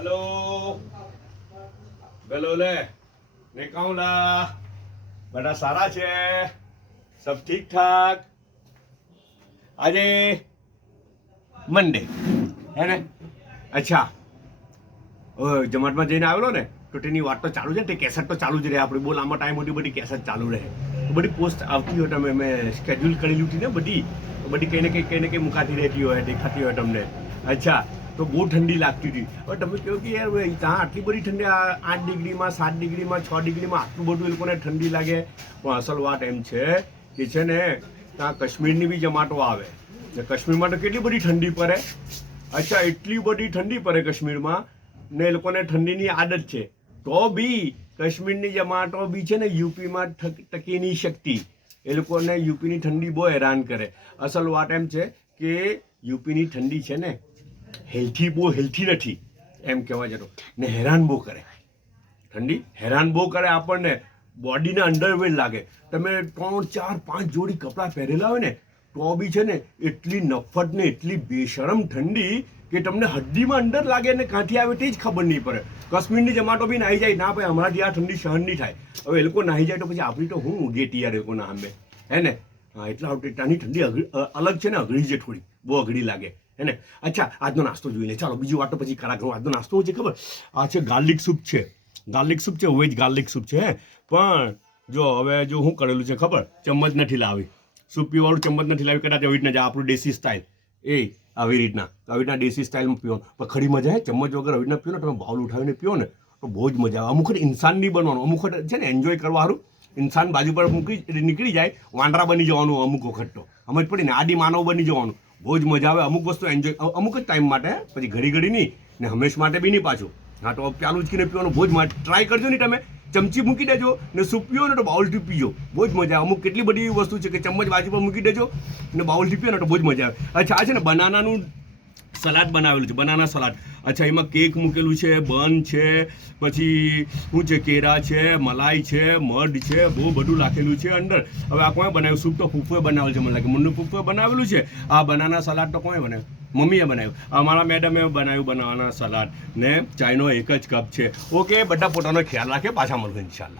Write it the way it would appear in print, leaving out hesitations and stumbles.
hello गलो ले ने कहूँ ला बड़ा सारा छे सब ठीक ठाक આજે મંડે હે ને અચ્છા જમાટમાં જઈને આવેલો ને તો તેની વાત તો ચાલુ છે તે કેસેટ તો ચાલુ જ રહે આપણે બહુ લાંબા ટાઈમ સુધી બધી કેસેટ ચાલુ રહે બધી પોસ્ટ આવતી હોય તમે મેં સ્કેડ્યુલ કરેલી હતી ને બધી કઈ ને કંઈ મુકાતી રહેતી હોય દેખાતી હોય તમને અચ્છા તો બહુ ઠંડી લાગતી હતી હવે તમે કહો કે યાર ત્યાં આટલી બધી ઠંડી 8 ડિગ્રીમાં 7 ડિગ્રીમાં 6 ડિગ્રીમાં આટલું બધું એ લોકોને ઠંડી લાગે પણ અસલ વાત એમ છે કે છે ને ત્યાં કાશ્મીરની બી જમાટો આવે ને કાશ્મીરમાં તો કેટલી બધી ઠંડી પડે અચ્છા એટલી બધી ઠંડી પડે કાશ્મીરમાં ને એ લોકોને ઠંડીની આદત છે તો બી કાશ્મીરની જમાટો બી છે ને યુપીમાં ટકી નહીં શકતી એ લોકોને યુપીની ઠંડી બહુ હેરાન કરે અસલ વાત એમ છે કે યુપીની ઠંડી છે ને બહુ હેલ્થી નથી એમ કહેવા જતો ને હેરાન બહુ કરે ઠંડી હેરાન બહુ કરે આપણને બોડીને અંડરવેર લાગે તમે 3 4 5 જોડી કપડાં પહેરેલા હોય ને તો બી છે ને એટલી નફ્ફટ ને એટલી બેશરમ ઠંડી કે તમને હડ્ડીમાં અંદર લાગે ને કાંથી આવે તે જ ખબર નહીં પડે કાશ્મીરની જમાટો બી નાહી જાય ના ભાઈ હમણાંથી આ ઠંડી સહન નહીં થાય હવે એ લોકો નાહી જાય તો પછી આપણી તો હું ગેટી યાર એ લોકોના સામે હે ને હા એટલા ત્યાંની ઠંડી અલગ છે ને અઘરી છે થોડી બહુ અઘરી લાગે હે ને અચ્છા આજનો નાસ્તો જોઈ લે ચાલો બીજી વાત તો પછી ખરા કરું આજનો નાસ્તો છે ખબર આ છે ગાર્લિક સૂપ છે વેજ ગાર્લિક સૂપ છે હે પણ જો હવે જો હું કરેલું છે ખબર ચમચ નથી લાવી સૂપ પીવાળું ચમચ નથી લાવી કદાચ આવી રીતના આપણું દેશી સ્ટાઇલ આવી રીતના દેશી સ્ટાઇલમાં પીવાનું પણ ખરી મજા આવે ચમચ વગર આવી રીતના પીઓ ને તમે બાઉલ ઉઠાવીને પીઓ ને તો બહુ જ મજા આવે અમુક ઇન્સાન નહીં બનવાનું અમુક છે ને એન્જોય કરવા સારું ઇન્સાન બાજુ પર નીકળી જાય વાંદરા બની જવાનું અમુક વખત તો સમજ પડી ને આદિ માનવ બની જવાનું બહુ જ મજા આવે અમુક વસ્તુ એન્જોય અમુક જ ટાઈમ માટે પછી ઘડી નહીં ને હંમેશ માટે બી નહીં પાછું હા તો પ્યાલું ઉચકીને પીવાનું બહુ જ ટ્રાય કરજો નહીં તમે ચમચી મૂકી દેજો ને સૂપ પીઓ ને તો બાઉલથી પીજો બહુ જ મજા આવે અમુક કેટલી બધી એવી વસ્તુ છે કે ચમચ બાજુ પર મૂકી દેજો ને બાઉલથી પીઓ ને તો બહુ જ મજા આવે અચ્છા આ છે ને બનાનાનું સલાડ બનાવેલું છે બનાના સલાડ અચ્છા એમાં કેક મૂકેલું છે બન છે પછી શું છે કેળા છે મલાઈ છે મધ છે બહુ બધું નાખેલું છે અંદર હવે આ કોઈ બનાવ્યું સૂપ તો ફૂફુએ બનાવેલું છે મને લાગે મુન્નુ ફૂફુએ બનાવેલું છે આ બનાના સલાડ તો કોઈ બનાવ્યું મમ્મીએ બનાવ્યું અમારા મેડમે બનાવ્યું બનાના સલાડ ને ચાયનો એક જ કપ છે ઓકે બધા પોતાનો ખ્યાલ રાખે પાછા મળશે ઇન્શાલ્લાહ